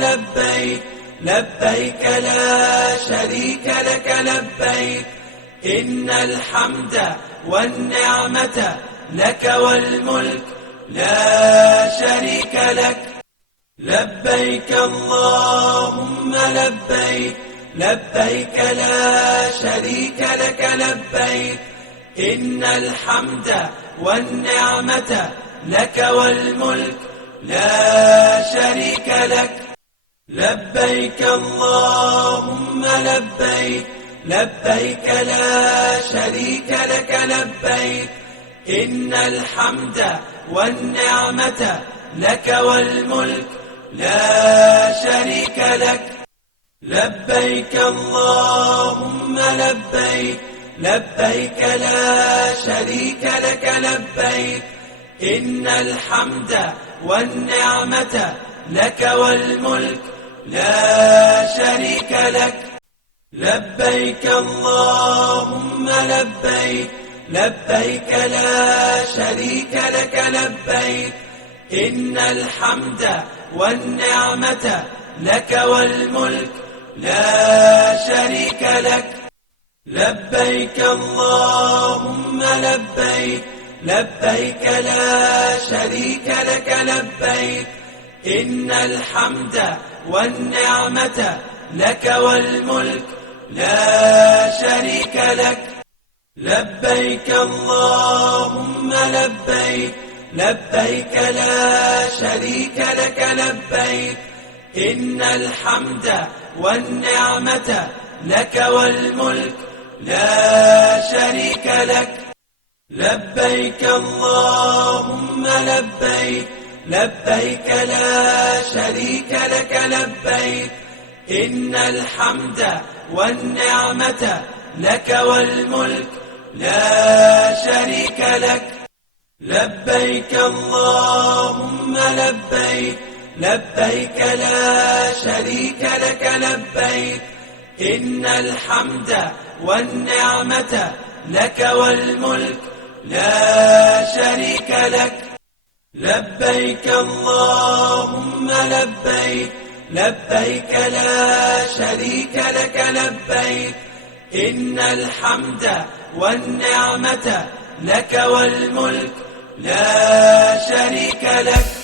لبيك لبيك لا شريك لك لبيك إن الحمد والنعمة لك والملك لا شريك لك لبيك اللهم لبيك لبيك لا شريك لك لبيك إن الحمد والنعمة لك والملك لا شريك لك لبيك اللهم لبيك لبيك لا شريك لك لبيك إن الحمد والنعمة لك والملك لا شريك لك لبيك اللهم لبيك لبيك لا شريك لك لبيك إن الحمد والنعمة لك والملك لا شريك لك لبيك اللهم لبيك لبيك لا شريك لك لبيك إن الحمد والنعمة لك والملك لا شريك لك لبيك اللهم لبيك لبيك لا شريك لك لبيك إن الحمد والنعمة لك والملك لا شريك لك لبيك اللهم لبيك لبيك لا شريك لك لبيك إن الحمد والنعمة لك والملك لا شريك لك لبيك اللهم لبيك لبيك لا شريك لك لبيك إن الحمد والنعمة لك والملك لا شريك لك لبيك اللهم لبيك لبيك لا شريك لك لبيك إن الحمد والنعمة لك والملك لا شريك لك لبيك اللهم لبيك لبيك لا شريك لك لبيك إن الحمد والنعمة لك والملك لا شريك لك